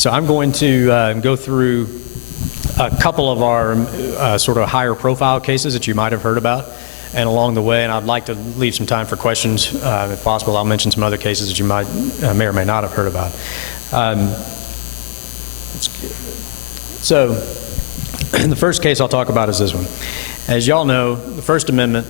So I'm going to go through a couple of our sort of higher profile cases that you might have heard about, and along the way, and I'd like to leave some time for questions. If possible, I'll mention some other cases that you may or may not have heard about. So the first case I'll talk about is this one. As y'all know, the First Amendment,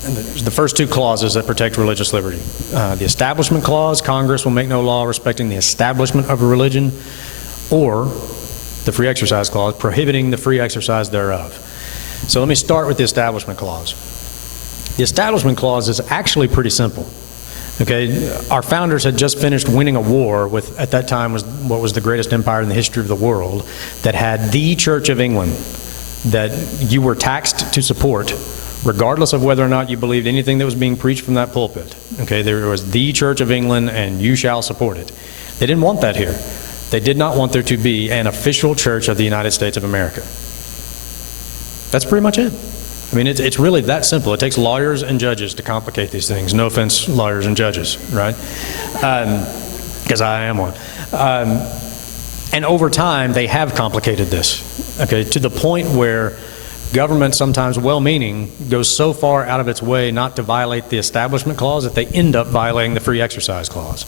the first two clauses that protect religious liberty. The Establishment Clause, Congress will make no law respecting the establishment of a religion, or the Free Exercise Clause, prohibiting the free exercise thereof. So let me start with the Establishment Clause. The Establishment Clause is actually pretty simple. Okay, our founders had just finished winning a war with, at that time, was what was the greatest empire in the history of the world, that had the Church of England that you were taxed to support, regardless of whether or not you believed anything that was being preached from that pulpit. Okay, there was the Church of England, and you shall support it. They didn't want that here. They did not want there to be an official church of the United States of America. That's pretty much it. I mean, it's really that simple. It takes lawyers and judges to complicate these things. No offense, lawyers and judges, right? Because I am one. And over time, they have complicated this, okay, to the point where government, sometimes well-meaning, goes so far out of its way not to violate the Establishment Clause that they end up violating the Free Exercise Clause.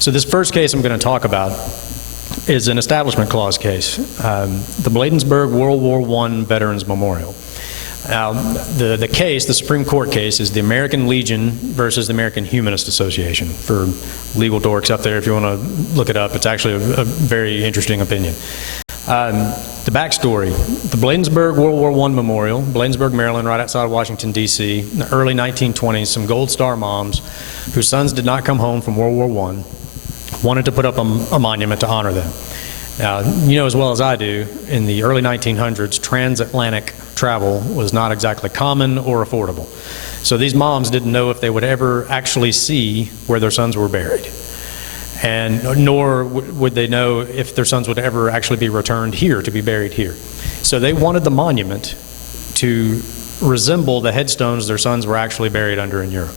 So this first case I'm going to talk about is an Establishment Clause case, the Bladensburg World War I Veterans Memorial. Now, the case, the Supreme Court case, is the American Legion versus the American Humanist Association. For legal dorks up there, if you want to look it up, it's actually a very interesting opinion. The backstory, the Bladensburg World War I Memorial, Bladensburg, Maryland, right outside of Washington, D.C., in the early 1920s, some Gold Star moms whose sons did not come home from World War I wanted to put up a monument to honor them. Now, you know as well as I do, in the early 1900s, transatlantic travel was not exactly common or affordable. So these moms didn't know if they would ever actually see where their sons were buried. And nor would they know if their sons would ever actually be returned here to be buried here. So they wanted the monument to resemble the headstones their sons were actually buried under in Europe.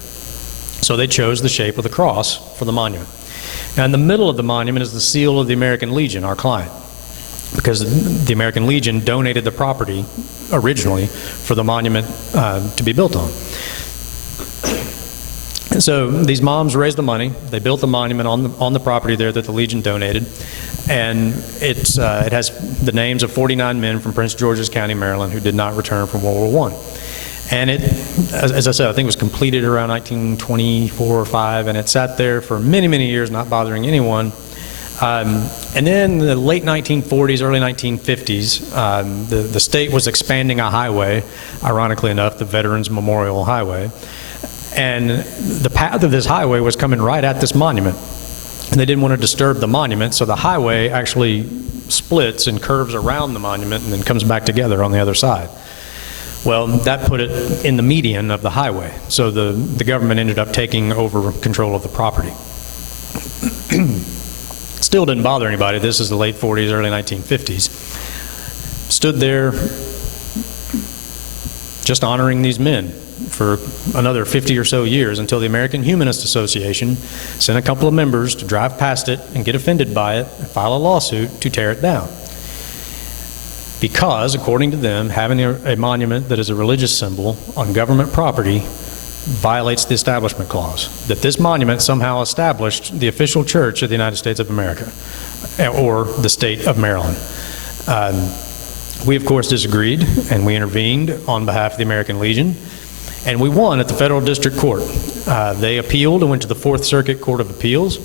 So they chose the shape of the cross for the monument. Now, in the middle of the monument is the seal of the American Legion, our client, because the American Legion donated the property originally for the monument to be built on. And so these moms raised the money. They built the monument on the property there that the Legion donated, and it has the names of 49 men from Prince George's County, Maryland, who did not return from World War I. And it, as I said, I think it was completed around 1924 or 5, and it sat there for many, many years, not bothering anyone. And then in the late 1940s, early 1950s, the state was expanding a highway, ironically enough, the Veterans Memorial Highway. And the path of this highway was coming right at this monument. And they didn't want to disturb the monument, so the highway actually splits and curves around the monument and then comes back together on the other side. Well, that put it in the median of the highway, so the government ended up taking over control of the property. Still didn't bother anybody. This is the late 40s, early 1950s. Stood there just honoring these men for another 50 or so years until the American Humanist Association sent a couple of members to drive past it and get offended by it and file a lawsuit to tear it down. Because, according to them, having a monument that is a religious symbol on government property violates the Establishment Clause, that this monument somehow established the official church of the United States of America, or the state of Maryland. We, of course, disagreed, and we intervened on behalf of the American Legion, and we won at the Federal District Court. They appealed and went to the Fourth Circuit Court of Appeals.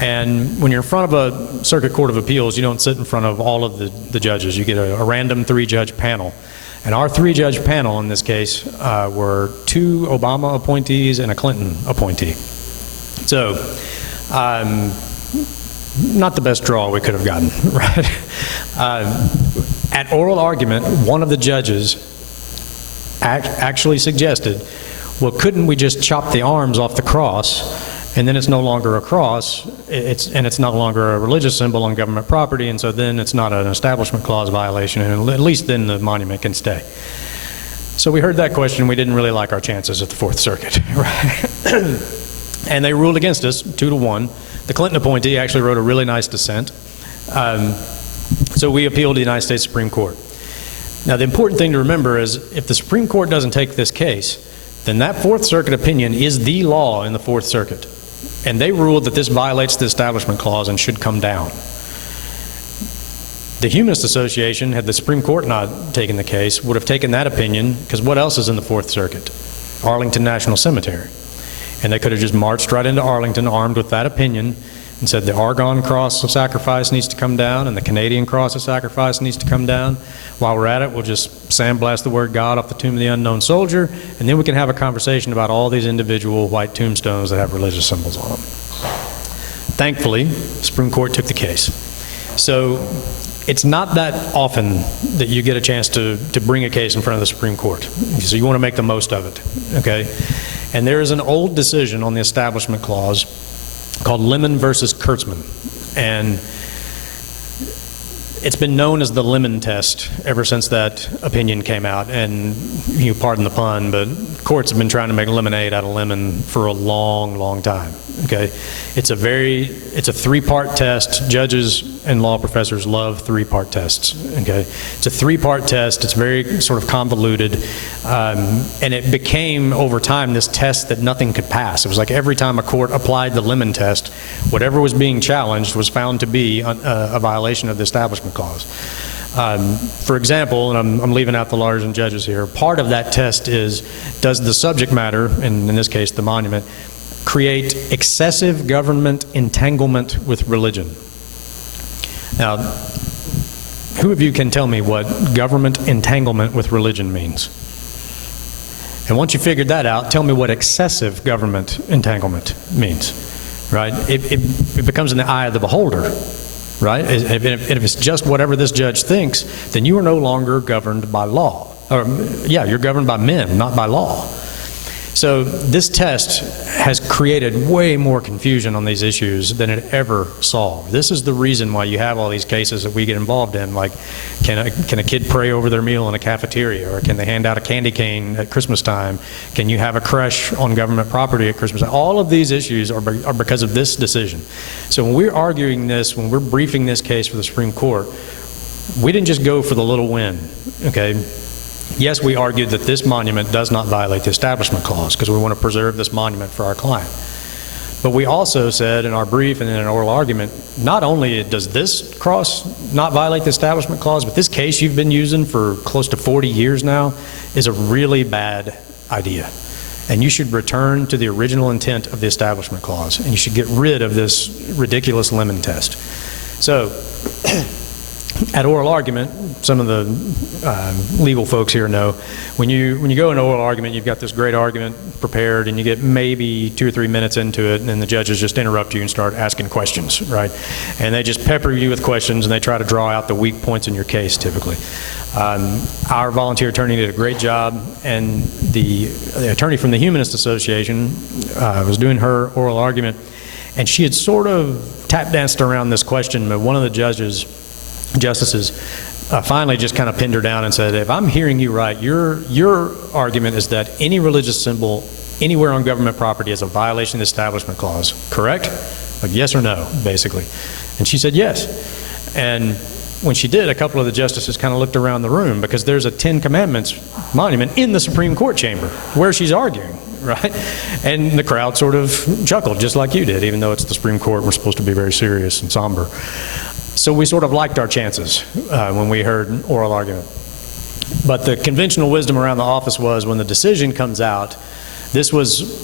And when you're in front of a Circuit Court of Appeals, you don't sit in front of all of the judges. You get a random 3-judge panel. And our 3-judge panel in this case were 2 Obama appointees and a Clinton appointee. So, not the best draw we could have gotten, right? At oral argument, one of the judges actually suggested, well, couldn't we just chop the arms off the cross, and then it's no longer a cross, it's no longer a religious symbol on government property, and so then it's not an Establishment Clause violation, and at least then the monument can stay. So we heard that question. We didn't really like our chances at the Fourth Circuit, right? And they ruled against us 2-1. The Clinton appointee actually wrote a really nice dissent, So we appealed to the United States Supreme Court. Now, the important thing to remember is if the Supreme Court doesn't take this case, then that Fourth Circuit opinion is the law in the Fourth Circuit. And they ruled that this violates the Establishment Clause and should come down. The Humanist Association, had the Supreme Court not taken the case, would have taken that opinion, because what else is in the Fourth Circuit? Arlington National Cemetery. And they could have just marched right into Arlington armed with that opinion and said the Argonne Cross of Sacrifice needs to come down and the Canadian Cross of Sacrifice needs to come down. While we're at it, we'll just sandblast the word God off the tomb of the unknown soldier, and then we can have a conversation about all these individual white tombstones that have religious symbols on them. Thankfully, the Supreme Court took the case. So it's not that often that you get a chance to bring a case in front of the Supreme Court. So you want to make the most of it, okay? And there is an old decision on the Establishment Clause called Lemon versus Kurtzman. And it's been known as the lemon test ever since that opinion came out. And you pardon the pun, but courts have been trying to make lemonade out of lemon for a long, long time. Okay, it's a three-part test. Judges and law professors love three-part tests. Okay, it's a three-part test. It's very sort of convoluted, and it became over time this test that nothing could pass. It was like every time a court applied the lemon test, whatever was being challenged was found to be a violation of the Establishment Clause. For example, and I'm leaving out the lawyers and judges here, part of that test is, does the subject matter, and in this case the monument, create excessive government entanglement with religion? Now, who of you can tell me what government entanglement with religion means? And once you figured that out, tell me what excessive government entanglement means, right? It becomes in the eye of the beholder. Right? And if it's just whatever this judge thinks, then you are no longer governed by law. Or, yeah, you're governed by men, not by law. So this test has created way more confusion on these issues than it ever solved. This is the reason why you have all these cases that we get involved in, like can a kid pray over their meal in a cafeteria, or can they hand out a candy cane at Christmas time? Can you have a creche on government property at Christmas time? All of these issues are because of this decision. So when we're arguing this, when we're briefing this case for the Supreme Court, we didn't just go for the little win, okay? Yes, we argued that this monument does not violate the Establishment Clause because we want to preserve this monument for our client. But we also said in our brief and in an oral argument, not only does this cross not violate the Establishment Clause, but this case you've been using for close to 40 years now is a really bad idea. And you should return to the original intent of the Establishment Clause, and you should get rid of this ridiculous lemon test. So, at oral argument, some of the legal folks here know, when you go into oral argument, you've got this great argument prepared, and you get maybe 2 or 3 minutes into it, and then the judges just interrupt you and start asking questions, right? And they just pepper you with questions, and they try to draw out the weak points in your case, typically. Our volunteer attorney did a great job, and the attorney from the Humanist Association was doing her oral argument, and she had sort of tap danced around this question, but one of the justices finally just kind of pinned her down and said, if I'm hearing you right, your argument is that any religious symbol anywhere on government property is a violation of the Establishment Clause, correct? Like yes or no, basically. And she said yes. And when she did, a couple of the justices kind of looked around the room because there's a 10 Commandments monument in the Supreme Court chamber where she's arguing, right? And the crowd sort of chuckled just like you did, even though it's the Supreme Court, we're supposed to be very serious and somber. So we sort of liked our chances when we heard an oral argument. But the conventional wisdom around the office was when the decision comes out, this was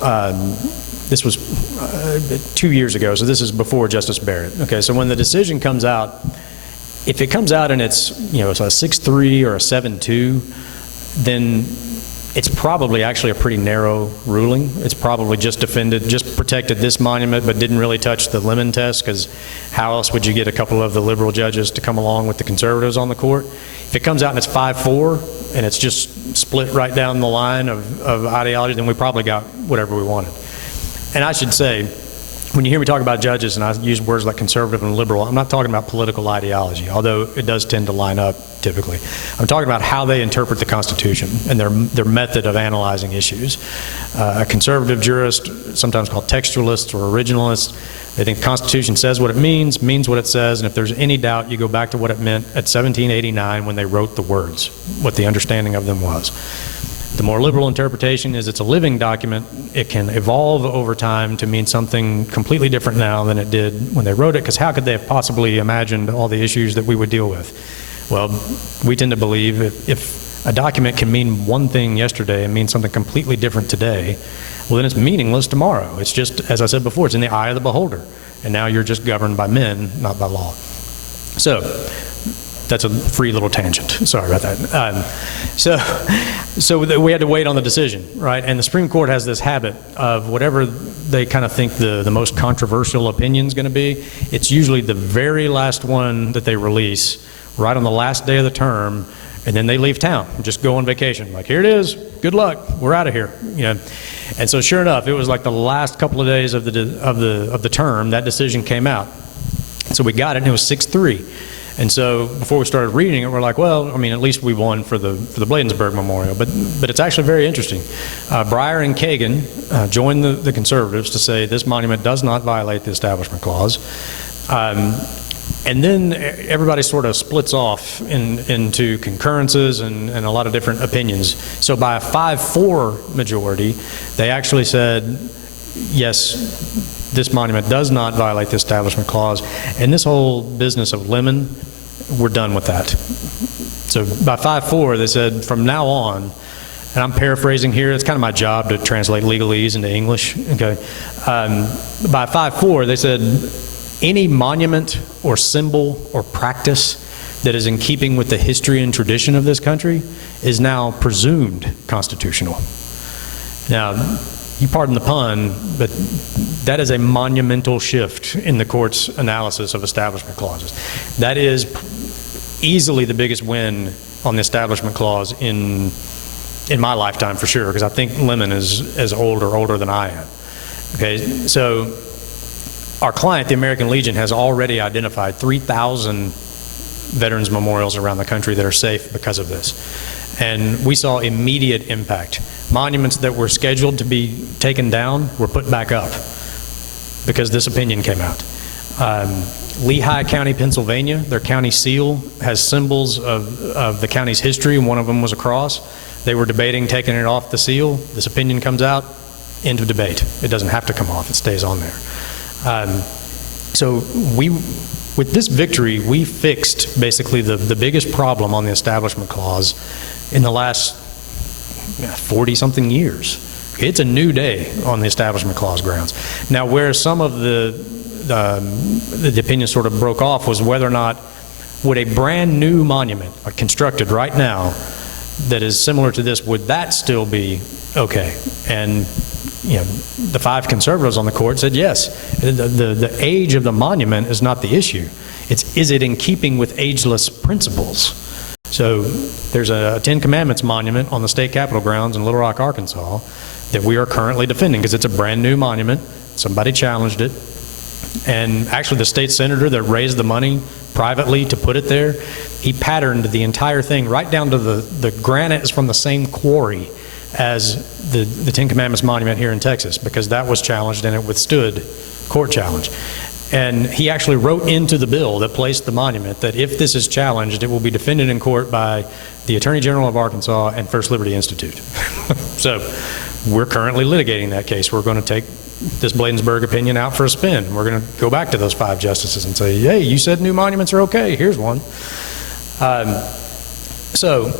2 years ago, so this is before Justice Barrett. Okay, so when the decision comes out, if it comes out and it's it's a 6-3 or a 7-2, then it's probably actually a pretty narrow ruling. It's probably just protected this monument, but didn't really touch the lemon test, because how else would you get a couple of the liberal judges to come along with the conservatives on the court? If it comes out and it's 5-4 and it's just split right down the line of ideology, then we probably got whatever we wanted. And I should say, when you hear me talk about judges, and I use words like conservative and liberal, I'm not talking about political ideology, although it does tend to line up typically. I'm talking about how they interpret the Constitution and their method of analyzing issues. A conservative jurist, sometimes called textualist or originalist, they think the Constitution says what it means what it says, and if there's any doubt, you go back to what it meant at 1789 when they wrote the words, what the understanding of them was. The more liberal interpretation is it's a living document. It can evolve over time to mean something completely different now than it did when they wrote it, because how could they have possibly imagined all the issues that we would deal with? Well, we tend to believe if a document can mean one thing yesterday and mean something completely different today, well, then it's meaningless tomorrow. It's just, as I said before, it's in the eye of the beholder. And now you're just governed by men, not by law. So, that's a free little tangent. Sorry about that. So we had to wait on the decision, right? And the Supreme Court has this habit of whatever they kind of think the most controversial opinion is going to be, it's usually the very last one that they release right on the last day of the term, and then they leave town and just go on vacation. Like, here it is, good luck, we're out of here. You know? And so sure enough, it was like the last couple of days of the term, that decision came out. So we got it, and it was 6-3. And so before we started reading it, we're like, well, I mean, at least we won for the Bladensburg Memorial. But it's actually very interesting. Breyer and Kagan joined the conservatives to say this monument does not violate the Establishment Clause. And then everybody sort of splits off into concurrences and a lot of different opinions. So by a 5-4 majority, they actually said, yes, this monument does not violate the Establishment Clause. And this whole business of lemon, we're done with that. So by 5-4, they said, from now on, and I'm paraphrasing here, it's kind of my job to translate legalese into English, okay? By 5-4, they said, any monument or symbol or practice that is in keeping with the history and tradition of this country is now presumed constitutional. Now, you pardon the pun, but that is a monumental shift in the court's analysis of Establishment Clauses. That is easily the biggest win on the Establishment Clause in my lifetime, for sure, because I think lemon is as old or older than I am. Okay, so our client, the American Legion, has already identified 3,000 veterans memorials around the country that are safe because of this. And we saw immediate impact. Monuments that were scheduled to be taken down were put back up because this opinion came out. Lehigh County, Pennsylvania, their county seal has symbols of the county's history, and one of them was a cross. They were debating taking it off the seal. This opinion comes out, end of debate. It doesn't have to come off, it stays on there. So with this victory, we fixed basically the biggest problem on the Establishment Clause in the last 40-something years. It's a new day on the Establishment Clause grounds. Now, where some of the opinion sort of broke off was whether or not would a brand new monument constructed right now that is similar to this, would that still be okay? And you know, the 5 conservatives on the court said yes. The age of the monument is not the issue. Is it in keeping with ageless principles? So there's a 10 Commandments monument on the state capitol grounds in Little Rock, Arkansas that we are currently defending because it's a brand new monument. Somebody challenged it. And actually the state senator that raised the money privately to put it there, he patterned the entire thing right down to the granite is from the same quarry as the 10 Commandments monument here in Texas, because that was challenged and it withstood court challenge. And he actually wrote into the bill that placed the monument that if this is challenged, it will be defended in court by the Attorney General of Arkansas and First Liberty Institute. So we're currently litigating that case. We're going to take this Bladensburg opinion out for a spin. We're going to go back to those 5 justices and say, hey, you said new monuments are okay, here's one. So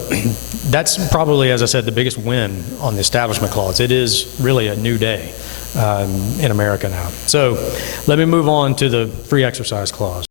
that's probably, as I said, the biggest win on the Establishment Clause. It is really a new day in America now. So let me move on to the Free Exercise Clause.